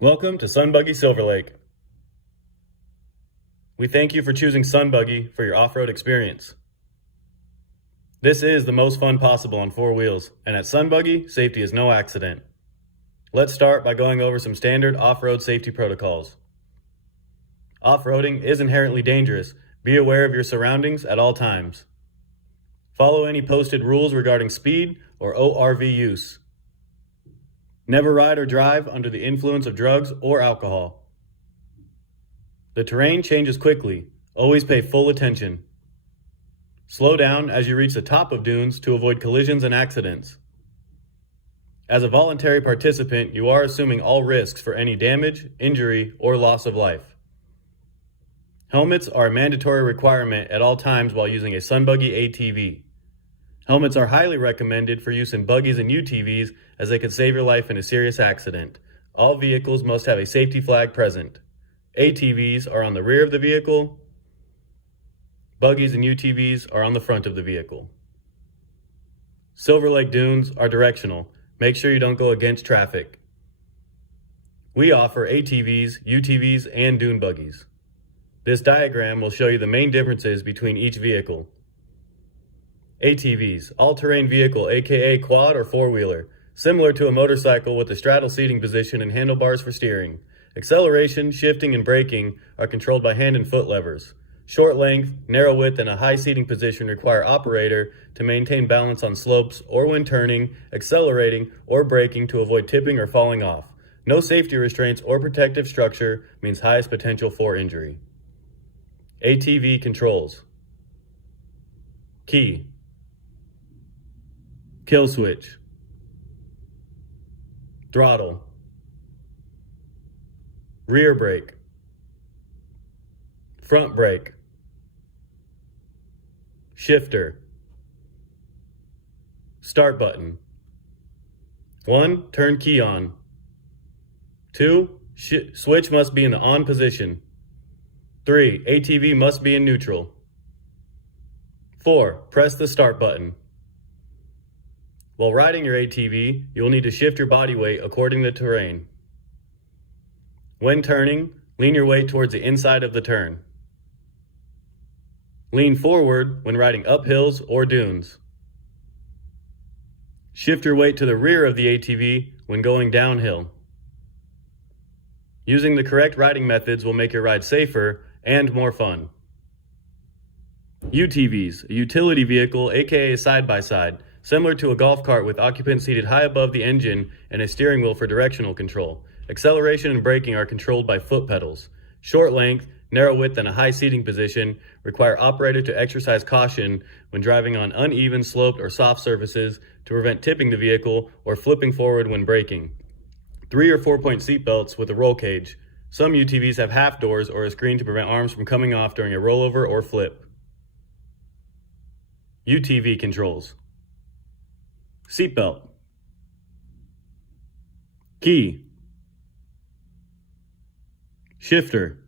Welcome to SunBuggy Silver Lake. We thank you for choosing SunBuggy for your off-road experience. This is the most fun possible on four wheels, and at SunBuggy, safety is no accident. Let's start by going over some standard off-road safety protocols. Off-roading is inherently dangerous. Be aware of your surroundings at all times. Follow any posted rules regarding speed or ORV use. Never ride or drive under the influence of drugs or alcohol. The terrain changes quickly. Always pay full attention. Slow down as you reach the top of dunes to avoid collisions and accidents. As a voluntary participant, you are assuming all risks for any damage, injury, or loss of life. Helmets are a mandatory requirement at all times while using a SunBuggy ATV. Helmets are highly recommended for use in buggies and UTVs as they could save your life in a serious accident. All vehicles must have a safety flag present. ATVs are on the rear of the vehicle. Buggies and UTVs are on the front of the vehicle. Silver Lake dunes are directional. Make sure you don't go against traffic. We offer ATVs, UTVs, and dune buggies. This diagram will show you the main differences between each vehicle. ATVs, all-terrain vehicle, aka quad or four-wheeler, similar to a motorcycle with a straddle seating position and handlebars for steering. Acceleration, shifting, and braking are controlled by hand and foot levers. Short length, narrow width, and a high seating position require operator to maintain balance on slopes or when turning, accelerating, or braking to avoid tipping or falling off. No safety restraints or protective structure means highest potential for injury. ATV controls. Key. Kill switch. Throttle. Rear brake. Front brake. Shifter. Start button. 1. Turn key on. 2. Switch must be in the on position. 3. ATV must be in neutral. 4. Press the start button. While riding your ATV, you will need to shift your body weight according to the terrain. When turning, lean your weight towards the inside of the turn. Lean forward when riding up hills or dunes. Shift your weight to the rear of the ATV when going downhill. Using the correct riding methods will make your ride safer and more fun. UTVs, a utility vehicle, aka side-by-side, similar to a golf cart with occupants seated high above the engine and a steering wheel for directional control. Acceleration and braking are controlled by foot pedals. Short length, narrow width, and a high seating position require operator to exercise caution when driving on uneven, sloped, or soft surfaces to prevent tipping the vehicle or flipping forward when braking. 3 or 4-point seatbelts with a roll cage. Some UTVs have half doors or a screen to prevent arms from coming off during a rollover or flip. UTV controls. Seatbelt. Key. Shifter.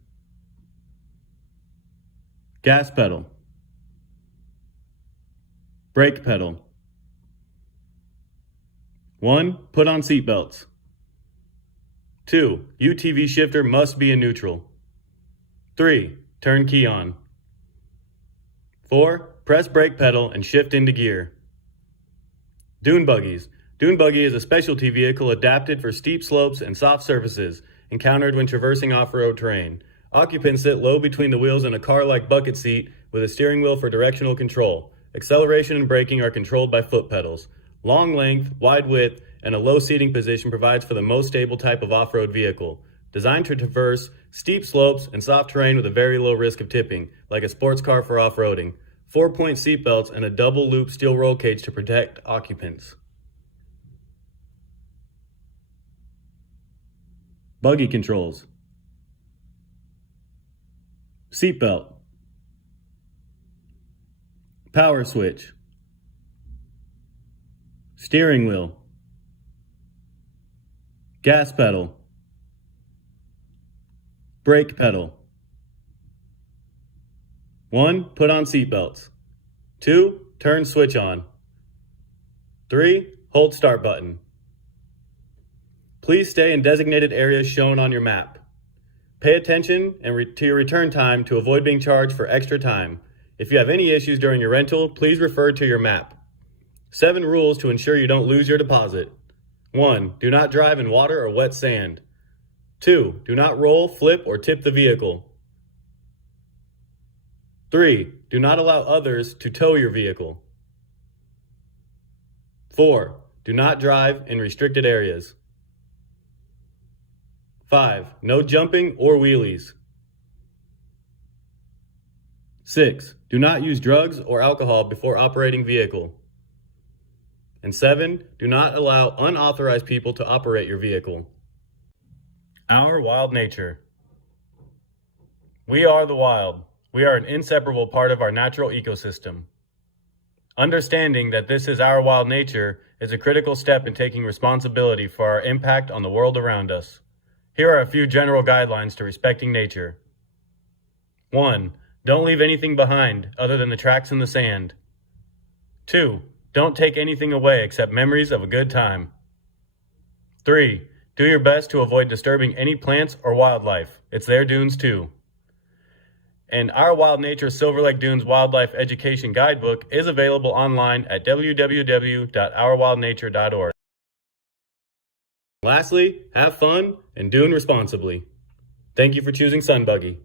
Gas pedal. Brake pedal. 1. Put on seatbelts. 2. UTV shifter must be in neutral. 3. Turn key on. 4. Press brake pedal and shift into gear. Dune buggies. Dune buggy is a specialty vehicle adapted for steep slopes and soft surfaces encountered when traversing off-road terrain. Occupants sit low between the wheels in a car-like bucket seat with a steering wheel for directional control. Acceleration and braking are controlled by foot pedals. Long length, wide width, and a low seating position provides for the most stable type of off-road vehicle. Designed to traverse steep slopes and soft terrain with a very low risk of tipping, like a sports car for off-roading. 4-point seatbelts and a double-loop steel roll cage to protect occupants. Buggy controls. Seatbelt. Power switch. Steering wheel. Gas pedal. Brake pedal. 1. Put on seatbelts. 2. Turn switch on. 3. Hold start button. Please stay in designated areas shown on your map. Pay attention to your return time to avoid being charged for extra time. If you have any issues during your rental, please refer to your map. 7 rules to ensure you don't lose your deposit. 1. Do not drive in water or wet sand. 2. Do not roll, flip, or tip the vehicle. 3. Do not allow others to tow your vehicle. 4. Do not drive in restricted areas. 5. No jumping or wheelies. 6. Do not use drugs or alcohol before operating vehicle. And 7. Do not allow unauthorized people to operate your vehicle. Our wild nature. We are the wild. We are an inseparable part of our natural ecosystem. Understanding that this is our wild nature is a critical step in taking responsibility for our impact on the world around us. Here are a few general guidelines to respecting nature. 1. Don't leave anything behind other than the tracks in the sand. 2. Don't take anything away except memories of a good time. 3. Do your best to avoid disturbing any plants or wildlife. It's their dunes too. And our Wild Nature Silver Lake Dunes Wildlife Education Guidebook is available online at www.ourwildnature.org. Lastly, have fun and dune responsibly. Thank you for choosing SunBuggy.